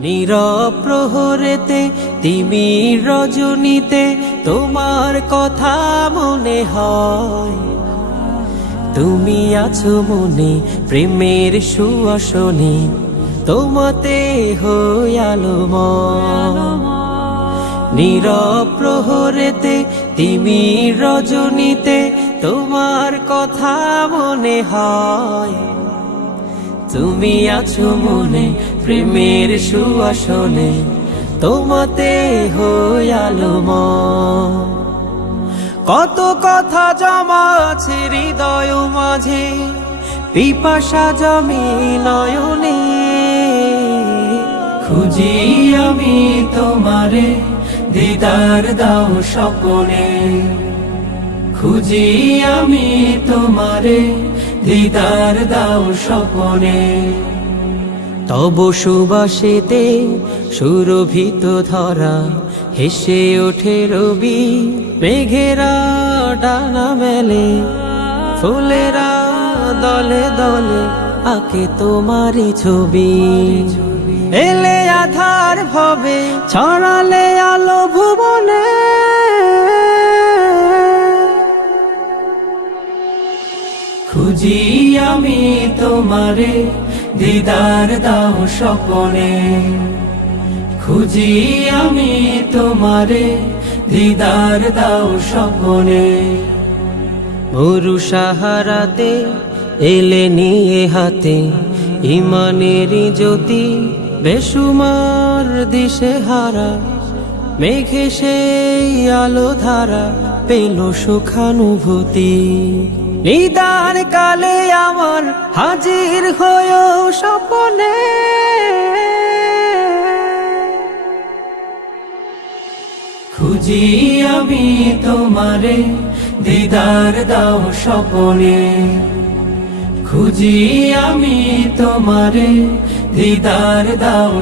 নীরব প্রহরেতে তিমির রজনীতে তোমার কথা মনে হয়। তুমি আছো মনে প্রেমের সুয়াসনে, তোমাতে হই আলোময়। নীরব প্রহরেতে তিমির রজনীতে তোমার কথা মনে হয়। তুমি আছো মনে প্রেমের সুয়াসনে, তোমাতে হই আলোময়। কত কথা জমা আছে হৃদয় মাঝে, পিপাসা জমে নয়নে। খুঁজি আমি তোমারে, দিদার দাও স্বপনে। খুঁজি আমি তোমারে, দিদার দাও স্বপনে। তব সুবাসেতে সুরভিত ধরা, হেসে ওঠে রবি মেঘেরা ডানা মেলে। ফুলেরা দলে দলে আঁকে তোমারই ছবি। এলে আধার ভবে ছড়ালে আলো ভুবনে। খুঁজি আমি তোমারে, দিদার দাও স্বপনে। খুঁজি আমি তোমারে, দিদার দাও স্বপনে। মরু সাহারাতে এলে নিয়ে হাতে ইমানেরই জ্যোতি, বেসুমার দিশে হারা মেঘে সেই আলো ধারা পেল সুখানুভূতি। নিদান কালে আমার হাজির হয়েও স্বপনে। খুঁজি আমি তোমারে, দিদার দাও স্বপনে। খুঁজি আমি তোমারে, দিদার দাও।